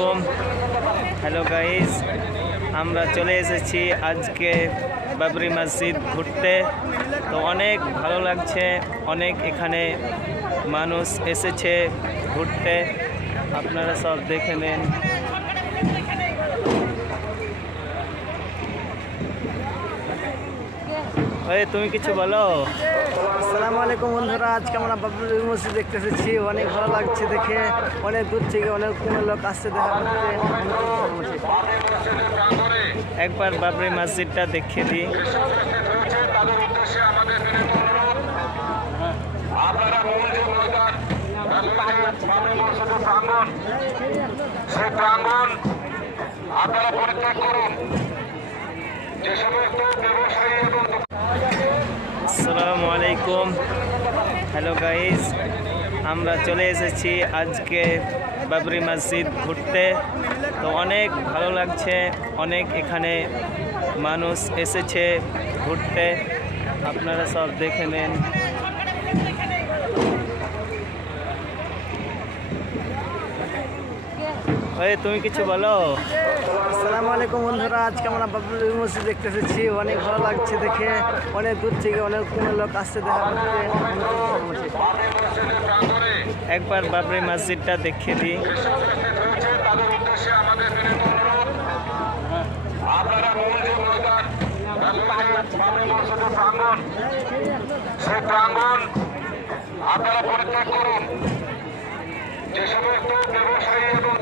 আলাইকুম। Hello guys, আমরা চলে এসেছি আজকে বাবরি মসজিদ ঘুরতে। তো অনেক ভালো লাগছে, অনেক এখানে মানুষ এসেছে ঘুরতে, আপনারা সব দেখে নেন। ওই তুমি কিছু বলো। আসসালামু আলাইকুম বন্ধুরা, আজকে আমরা বাবরি মসজিদ দেখতে এসেছি। অনেক ভালো লাগছে দেখে, অনেক দূর থেকে অনেক লোক আসছে দেখা করতে। একবার বাবরি মসজিদটা দেখিয়ে দিই। সেই প্রাঙ্গণ আপনারা পরিত্যাগ করুন। যে সমস্ত ব্যবসায়ী এবং আসসালামু আলাইকুম। হ্যালো গাইস, আমরা চলে এসেছি আজকে বাবরি মসজিদ ঘুরতে। তো অনেক ভালো লাগছে, অনেক এখানে মানুষ এসেছে ঘুরতে, আপনারা সব দেখে নেন। ওই তুমি কিছু বলো। আসসালামু আলাইকুম বন্ধুরা, আজকে আমরা বাবরি মসজিদ দেখতে এসেছি। অনেক ভালো লাগছে দেখে, অনেক দূর থেকে অনেক লোক আসছে দেখা করতে। একবার বাবরি মসজিদটা দেখিয়ে দিই। তাদের উদ্দেশ্যে আমাদের আপনারা মূল যে ময়দান বাবরি মসজিদের প্রাঙ্গণ, সেই প্রাঙ্গণ আপনারা পরিত্যাগ করুন। যে সমস্ত ব্যবসায়ী এবং